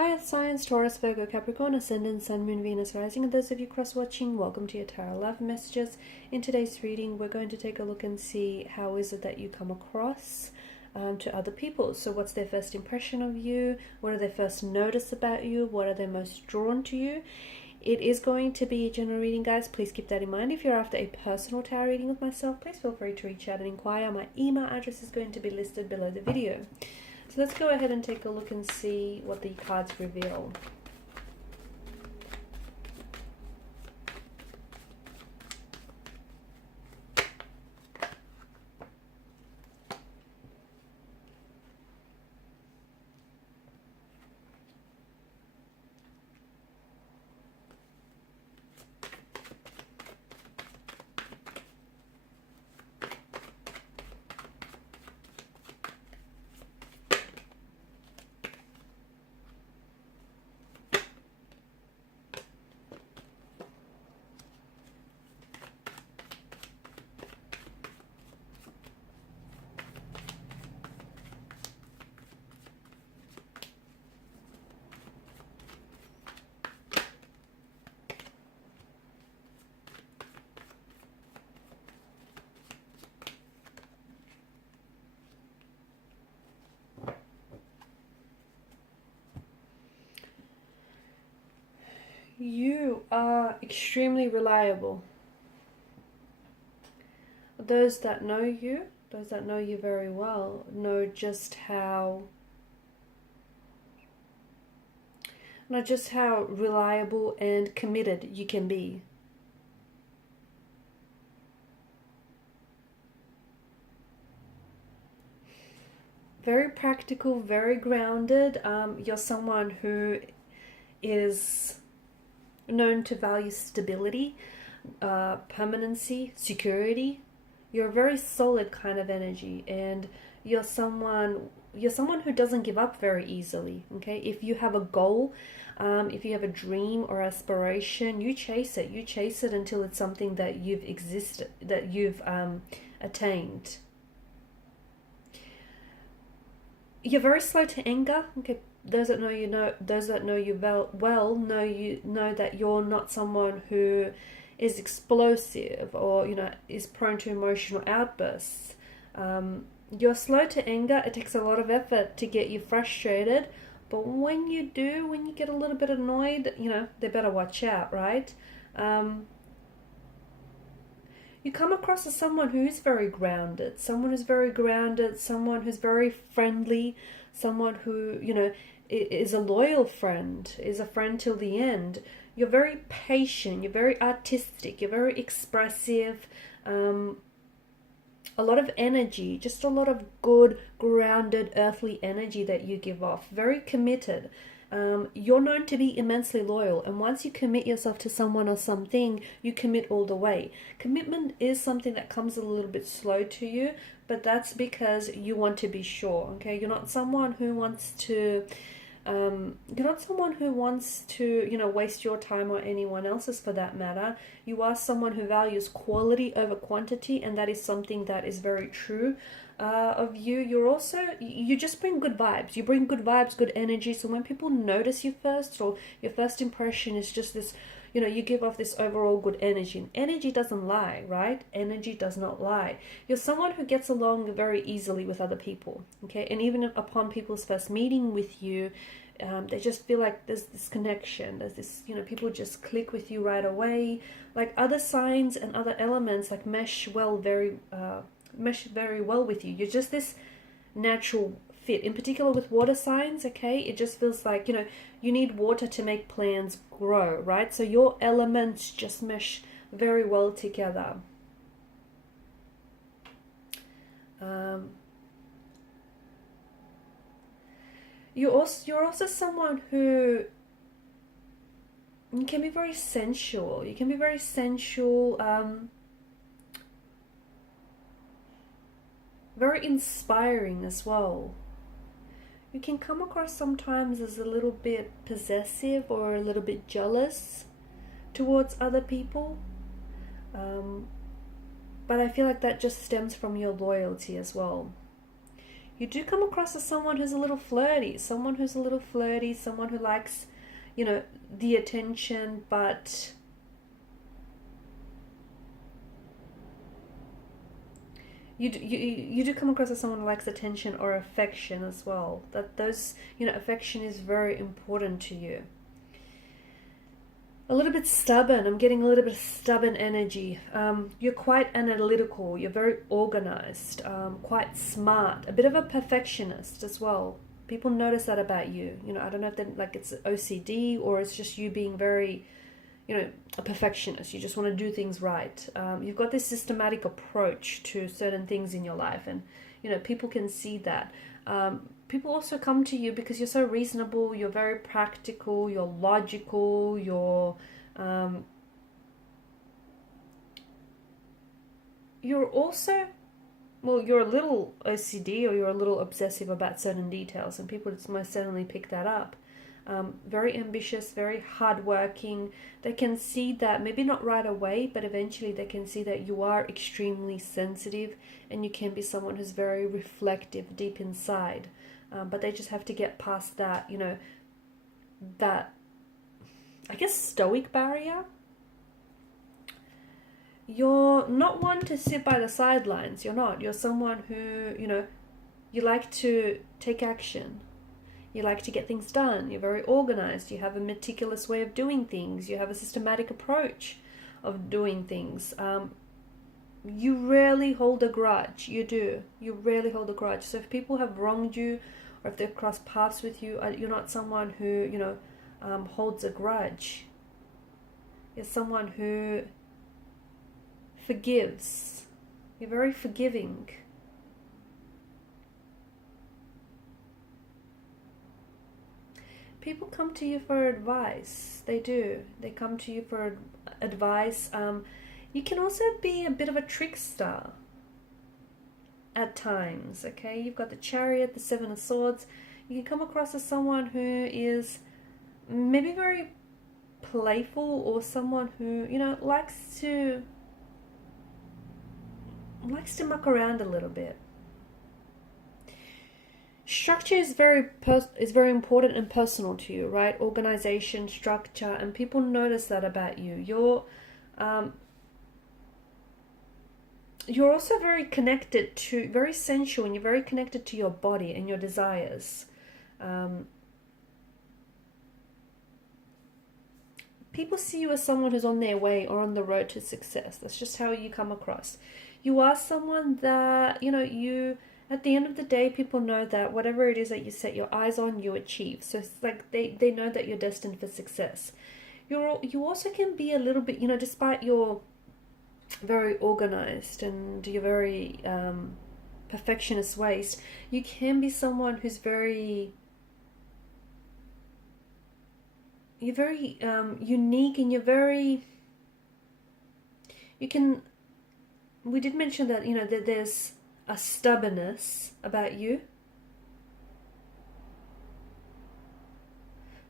Hi, Earth Signs, Taurus, Virgo, Capricorn, Ascendant, Sun, Moon, Venus, Rising, and those of you cross-watching, welcome to your Tarot Love Messages. In today's reading, we're going to take a look and see how is it that you come across to other people. So what's their first impression of you? What do they first notice about you? What are they most drawn to you? It is going to be a general reading, guys. Please keep that in mind. If you're after a personal tarot reading with myself, please feel free to reach out and inquire. My email address is going to be listed below the video. So let's go ahead and take a look and see what the cards reveal. You are extremely reliable. Those that know you very well, know just how reliable and committed you can be. Very practical, very grounded. You're someone who is known to value stability, permanency, security. You're a very solid kind of energy, and you're someone who doesn't give up very easily. Okay, if you have a goal, if you have a dream or aspiration, you chase it. You chase it until it's something that you've attained. You're very slow to anger. Okay, those that know you know that you're not someone who is explosive or is prone to emotional outbursts. You're slow to anger. It takes a lot of effort to get you frustrated, but when you get a little bit annoyed, they better watch out, right? You come across as someone who is very grounded, someone who's very friendly, someone who, is a loyal friend, is a friend till the end. You're very patient, you're very artistic, you're very expressive, a lot of energy, just a lot of good, grounded, earthly energy that you give off. Very committed. You're known to be immensely loyal, and once you commit yourself to someone or something, you commit all the way. Commitment is something that comes a little bit slow to you, but that's because you want to be sure. Okay, you're not someone who wants to waste your time or anyone else's for that matter. You are someone who values quality over quantity, and that is something that is very true of you. You just bring good vibes. You bring good vibes, good energy. So when people notice you first, or your first impression is just this, you give off this overall good energy. And energy doesn't lie, right? Energy does not lie. You're someone who gets along very easily with other people, okay? And even upon people's first meeting with you, they just feel like there's this connection. There's this, people just click with you right away. Like other signs and other elements like mesh very well with you. You're just this natural fit. In particular with water signs, okay, it just feels like, you need water to make plants grow, right? So your elements just mesh very well together. You're also someone who you can be very sensual. You can be very sensual, very inspiring as well. You can come across sometimes as a little bit possessive or a little bit jealous towards other people. But I feel like that just stems from your loyalty as well. You do come across as someone who's a little flirty, someone who likes, you know, the attention, but you do come across as someone who likes attention or affection as well. That those, you know, affection is very important to you. A little bit stubborn. I'm getting a little bit of stubborn energy. You're quite analytical. You're very organized. Quite smart. A bit of a perfectionist as well. People notice that about you. You know, I don't know if they're, like, it's OCD or it's just you being very, you know, a perfectionist. You just want to do things right. You've got this systematic approach to certain things in your life, and, you know, people can see that. People also come to you because you're so reasonable, you're very practical, you're logical, you're also, well, you're a little OCD or you're a little obsessive about certain details, and people most certainly pick that up. Very ambitious, very hardworking. They can see that, maybe not right away, but eventually they can see that you are extremely sensitive, and you can be someone who's very reflective deep inside. But they just have to get past that, you know, that, I guess, stoic barrier. You're not one to sit by the sidelines. You're not. You're someone who, you know, you like to take action. You like to get things done. You're very organized. You have a meticulous way of doing things. You have a systematic approach of doing things. You rarely hold a grudge. You do. You rarely hold a grudge. So if people have wronged you, or if they've crossed paths with you, you're not someone who, you know, holds a grudge. You're someone who forgives. You're very forgiving. People come to you for advice. They do. They come to you for advice. You can also be a bit of a trickster at times, okay? You've got the Chariot, the Seven of Swords. You can come across as someone who is maybe very playful, or someone who, you know, likes to muck around a little bit. Structure is very important and personal to you, right? Organization, structure, and people notice that about you. You're also very connected to, very sensual, and you're very connected to your body and your desires. People see you as someone who's on their way or on the road to success. That's just how you come across. You are someone that, you know, at the end of the day, people know that whatever it is that you set your eyes on, you achieve. So it's like they know that you're destined for success. You also can be a little bit, you know, despite your very organized and your very perfectionist ways, you can be someone who's you're very unique, and we did mention that, you know, that there's a stubbornness about you,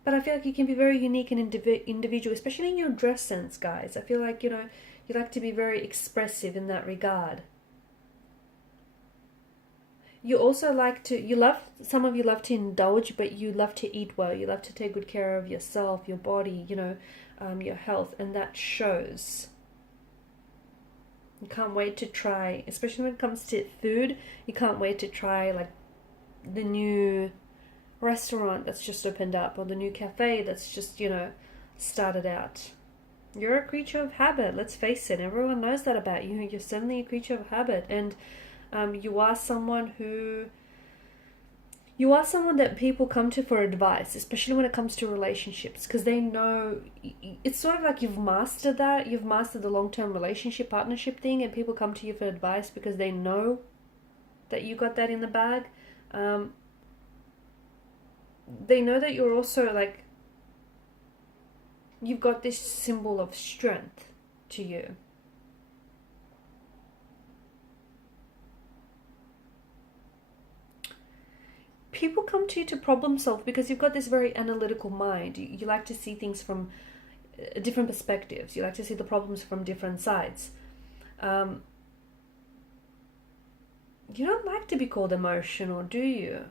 but I feel like you can be very unique and individual, especially in your dress sense, guys. I feel like, you know, you like to be very expressive in that regard. You also some of you love to indulge, but you love to eat well. You love to take good care of yourself, your body, you know, your health, and that shows. You can't wait to try, especially when it comes to food, you can't wait to try, like, the new restaurant that's just opened up, or the new cafe that's just, you know, started out. You're a creature of habit, let's face it. Everyone knows that about you. You're certainly a creature of habit, and you are someone that people come to for advice, especially when it comes to relationships, because they know, it's sort of like you've mastered that. You've mastered the long-term relationship, partnership thing, and people come to you for advice because they know that you got that in the bag. They know that you're also, like, you've got this symbol of strength to you. People come to you to problem solve because you've got this very analytical mind. You like to see things from different perspectives. You like to see the problems from different sides. You don't like to be called emotional, do you?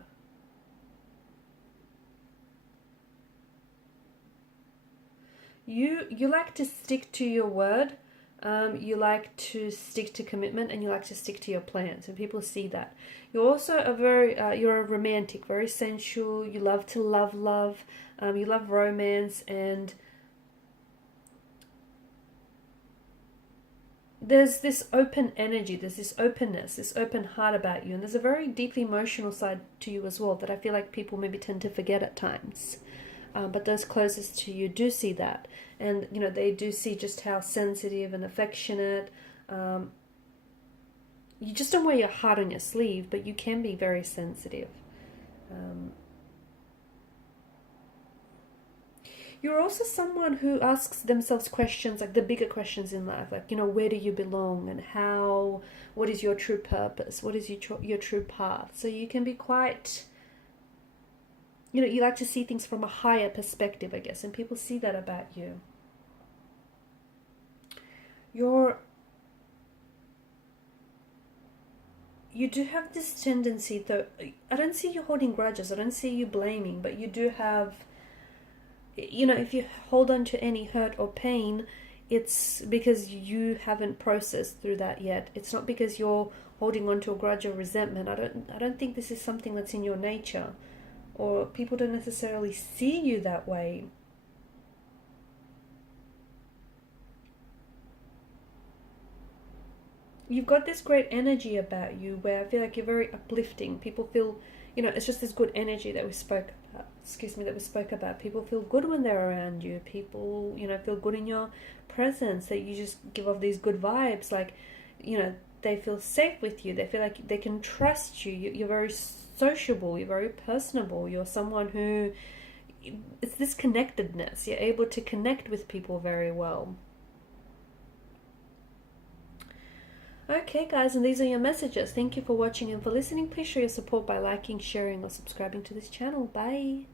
You like to stick to your word. You like to stick to commitment, and you like to stick to your plans, and people see that. You're also a very you're a romantic, very sensual. You love to love. You love romance, and there's this open energy, there's this openness, this open heart about you, and there's a very deeply emotional side to you as well that I feel like people maybe tend to forget at times. But those closest to you do see that, and you know, they do see just how sensitive and affectionate. You just don't wear your heart on your sleeve, but you can be very sensitive. You're also someone who asks themselves questions, like the bigger questions in life, like, you know, where do you belong, and how, what is your true purpose, what is your true path. So you can be quite, you know, you like to see things from a higher perspective, I guess, and people see that about you. You do have this tendency, though, I don't see you holding grudges, I don't see you blaming, but you do have, you know, if you hold on to any hurt or pain, it's because you haven't processed through that yet. It's not because you're holding on to a grudge or resentment. I don't think this is something that's in your nature, or people don't necessarily see you that way. You've got this great energy about you where I feel like you're very uplifting. People feel, you know, it's just this good energy that we spoke about. Excuse me, that we spoke about. People feel good when they're around you. People, you know, feel good in your presence. That you just give off these good vibes. Like, you know, they feel safe with you. They feel like they can trust you. You're very sociable. You're very personable. You're someone who, it's this connectedness. You're able to connect with people very well. Okay guys, and these are your messages. Thank you for watching and for listening. Please show your support by liking, sharing or subscribing to this channel. Bye.